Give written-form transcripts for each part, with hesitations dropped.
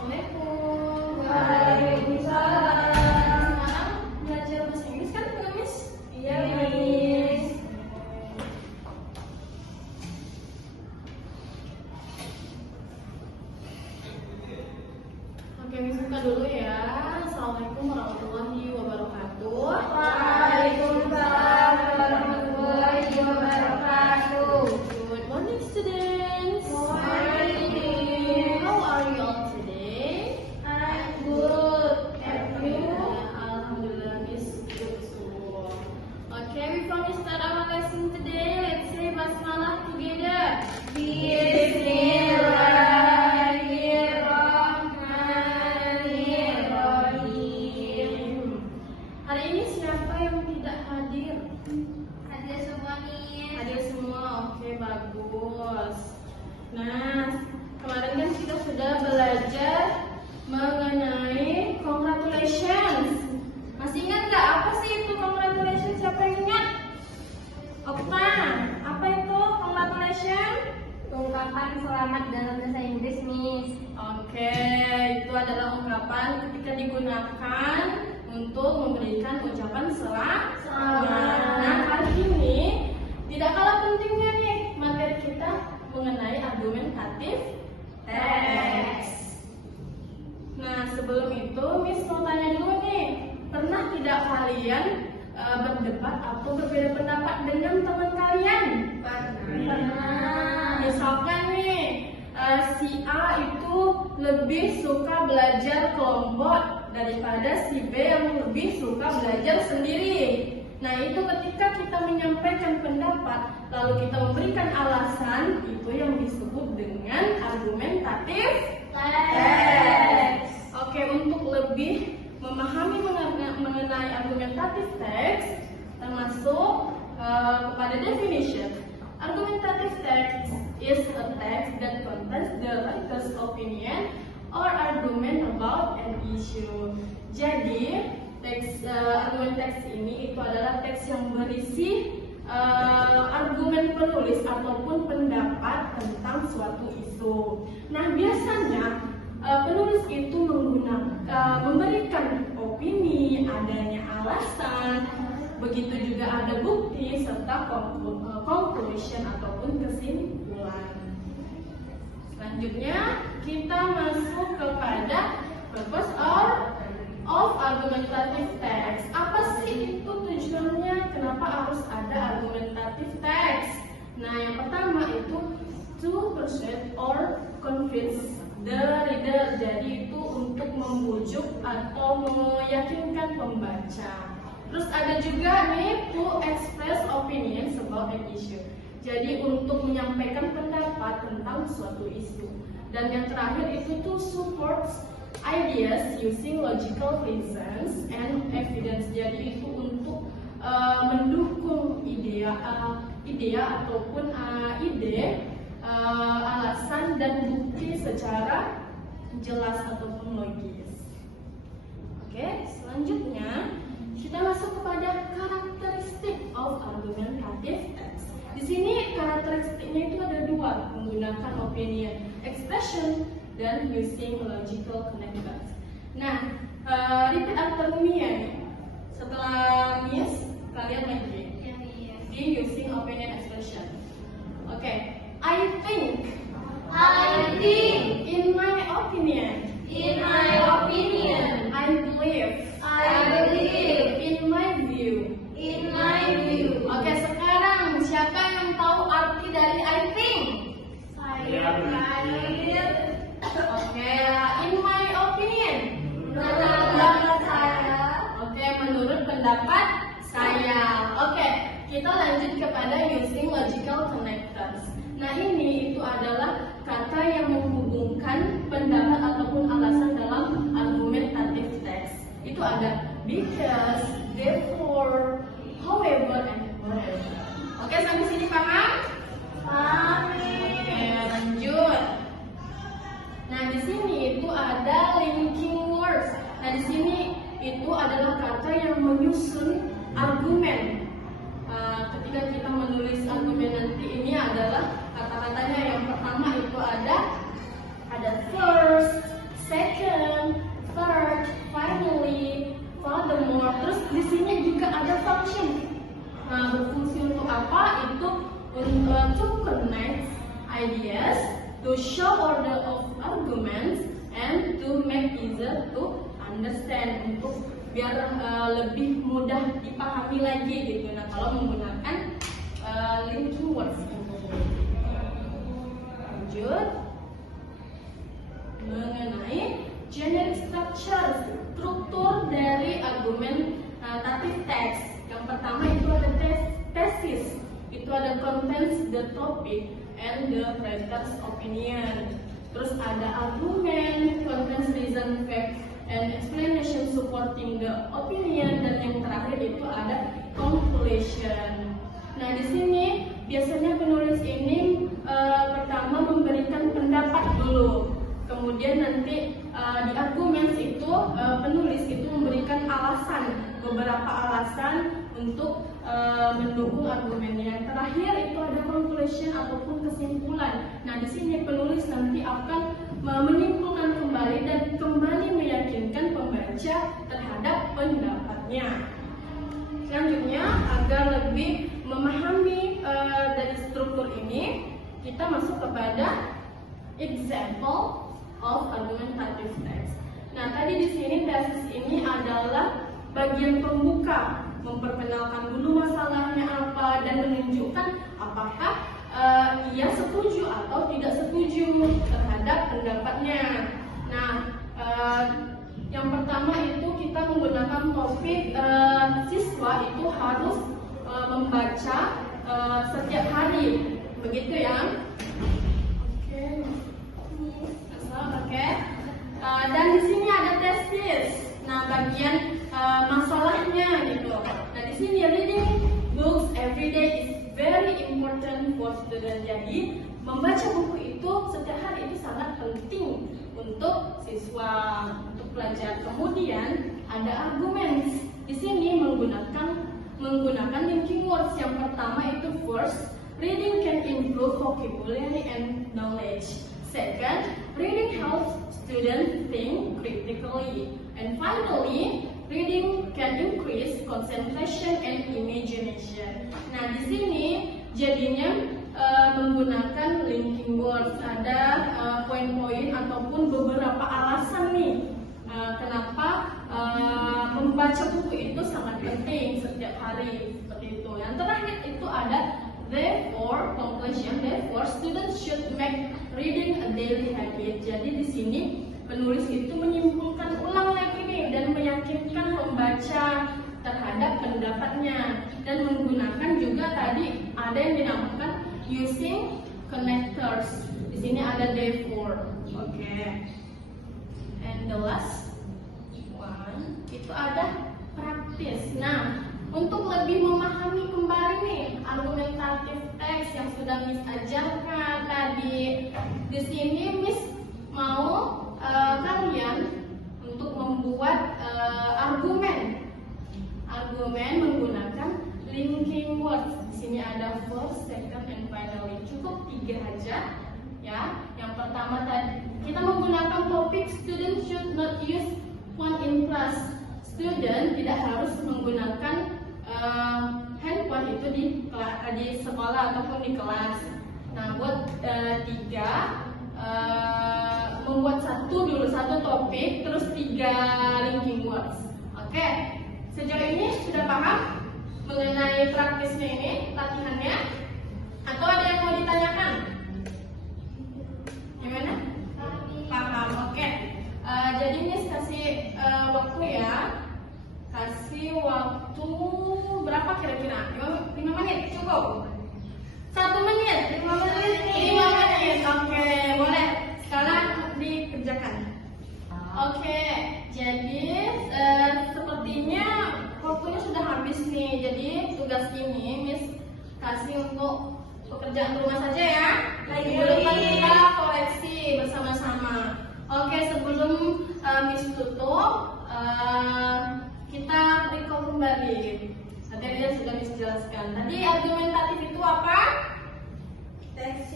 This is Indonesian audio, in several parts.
Assalamualaikum. Waalaikumsalam. Sekarang belajar bahasa Inggris kan, Bu Miss? Iya, Miss. Oke, Miss buka dulu ya. Assalamualaikum warahmatullahi wabarakatuh. Waalaikumsalam warahmatullahi wabarakatuh. Good morning, students. Morning. How are you all today? I'm good. And you? Alhamdulillah, Miss good too. Okay, before we start our lesson today, let's say basmalah together. Bismillahirrahmanirrahim. Hari ini siapa yang tidak hadir? Hadir semua nih. Hadir semua, oke bagus. Nah, kemarin kan kita sudah belajar mengenai congratulations. Masih ingat nggak apa sih itu congratulations? Siapa yang ingat? Okta, apa itu congratulations? Ungkapan selamat dalam bahasa Inggris, Miss. Oke, itu adalah ungkapan ketika digunakan untuk memberikan ucapan selamat. Nah, hari ini tidak kalah pentingnya nih materi kita mengenai argumentatif text. Nah, sebelum itu Miss mau tanya dulu nih, pernah tidak kalian berdebat atau berbeda pendapat dengan teman kalian? Pernah. Misalkan nih, si A itu lebih suka belajar kelompok daripada si B yang lebih suka belajar sendiri. Nah, itu ketika kita menyampaikan pendapat, lalu kita memberikan alasan, itu yang disebut dengan argumentatif text. Oke, untuk lebih memahami mengenai argumentatif text, termasuk kepada definition. Argumentative text is a text that contains the writer's opinion or argument about an issue. Jadi, argumen teks ini itu adalah teks yang berisi argumen penulis ataupun pendapat tentang suatu isu. Nah, biasanya penulis itu memberikan opini, adanya alasan, begitu juga ada bukti serta conclusion ataupun kesimpulan. Selanjutnya kita masuk kepada purpose of argumentative text. Apa sih itu tujuannya? Kenapa harus ada argumentative text? Nah, yang pertama itu to persuade or convince the reader. Jadi itu untuk membujuk atau meyakinkan pembaca. Terus ada juga nih to express opinions about an issue. Jadi untuk menyampaikan pendapat tentang suatu isu. Dan yang terakhir itu to support ideas using logical reasons and evidence. Jadi itu untuk mendukung ide ataupun ide, alasan dan bukti secara jelas ataupun logis. Oke, selanjutnya kita masuk kepada karakteristik of argumentative text. Di sini karakteristiknya itu ada dua, menggunakan opinion expression dan using logical connectors. Nah, repeat after me ya. Setelah Miss, kalian lagi di using opinion expression. Oke, I think, in my opinion, I believe, in my view. Oke, sekarang siapa yang tahu arti dari I think? Oke, in my opinion. Oke, menurut pendapat saya. Oke, kita lanjut kepada using logical connectors. Nah, ini itu adalah kata yang menghubungkan pendapat ataupun alasan dalam argumentative text. Itu ada because, therefore, however, and whatever. Oke, sampai sini paham? Oke, lanjut. Nah, di sini itu ada linking words. Nah, di sini itu adalah kata yang menyusun argumen. Ketika kita menulis argumen nanti, ini adalah kata-katanya. Yang pertama itu ada first, second, Nah, berfungsi untuk apa? Itu untuk to connect ideas, to show order of arguments, and to make easier to understand, untuk biar lebih mudah dipahami lagi gitu. Nah, kalau menggunakan linking words. Lanjut mengenai generic structure, struktur dari argumentative text. Yang pertama itu ada thesis, itu ada contents the topic and the writer's opinion. Terus ada argument, contents reason fact and explanation supporting the opinion, dan yang terakhir itu ada conclusion. Nah, di sini biasanya penulis ini pertama memberikan pendapat dulu, kemudian nanti di argumen itu penulis itu memberikan beberapa alasan untuk mendukung argumennya. Yang terakhir itu ada conclusion ataupun kesimpulan. Nah, di sini penulis nanti akan menyimpulkan kembali dan kembali meyakinkan pembaca terhadap pendapatnya. Selanjutnya, agar lebih memahami dari struktur ini, kita masuk kepada example of argumentative text. Nah, tadi di sini tesis ini adalah bagian pembuka, memperkenalkan dulu masalahnya apa dan menunjukkan apakah ia setuju atau tidak setuju terhadap pendapatnya. Nah, yang pertama itu kita menggunakan topik siswa itu harus membaca setiap hari, begitu ya? Oke. Dan di sini ada tesis. Nah, bagian masalahnya gitu. Nah, di sini reading books every day is very important for student. Jadi, membaca buku itu setiap hari itu sangat penting untuk siswa, untuk pelajar. Kemudian ada argumen. Di sini menggunakan linking words. Yang pertama itu first, reading can improve vocabulary and knowledge. Second, reading helps students think critically. And finally, reading can increase concentration and imagination. Nah, di sini jadinya menggunakan linking words. Ada poin-poin ataupun beberapa alasan nih kenapa membaca buku itu sangat penting setiap hari, seperti itu. Yang terakhir itu ada therefore, conclusion, therefore students should make reading a daily habit. Jadi di sini penulis itu menyimpulkan ulang lagi nih dan meyakinkan pembaca terhadap pendapatnya, dan menggunakan juga tadi ada yang dinamakan using connectors. Di sini ada therefore. Oke. And the last one itu ada praktis. Nah, untuk lebih memahami kembali nih argumentative text yang sudah Miss ajarkan tadi, di sini Miss mau kalian untuk membuat argumen menggunakan linking words. Di sini ada first, second, and finally. Cukup 3 aja ya. Yang pertama tadi kita menggunakan topik student should not use phone in class. Student tidak harus menggunakan handphone itu di sekolah ataupun di kelas. Nah, buat 3 membuat satu topik terus 3 linking words. Oke, sejauh ini sudah paham mengenai praktisnya ini, latihannya? Atau ada yang mau ditanyakan? Gimana? Paham, oke. Jadi Miss kasih waktu ya. Kasih waktu berapa kira-kira? 5 menit cukup? 1 menit? 5 menit? 5 menit, oke, boleh. Sekarang dikerjakan. Oke, jadi sepertinya waktunya sudah habis nih. Jadi tugas ini Miss kasih untuk pekerjaan rumah saja ya. Sebelum kita koleksi bersama-sama. Oke, sebelum Miss tutup, kita recall kembali. Tadi dia sudah Miss jelaskan. Tadi argumentatif itu apa? Teks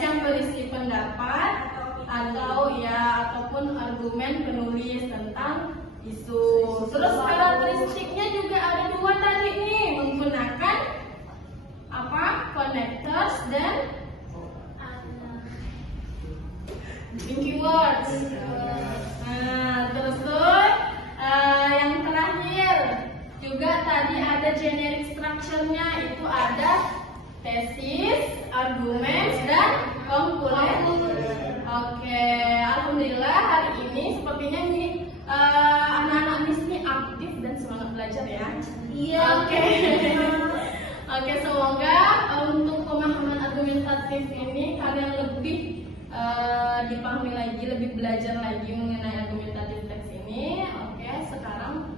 yang berisi pendapat ataupun argumen penulis tentang isu. Terus karakteristiknya juga ada dua tadi nih, menggunakan apa? Connectors dan linking words. Nah, terus yang terakhir juga tadi ada generic structure-nya, itu ada tesis, arguments, dan conclusion. Oke, alhamdulillah hari ini sepertinya nih anak-anak Miss ini aktif dan semangat belajar ya. Iya. Oke. Oke, semoga untuk pemahaman argumentatif ini kalian lebih dipahami lagi, lebih belajar lagi mengenai argumentatif teks ini. Oke, sekarang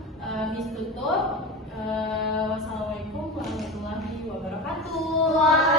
Miss tutup. Wassalamualaikum warahmatullahi wabarakatuh.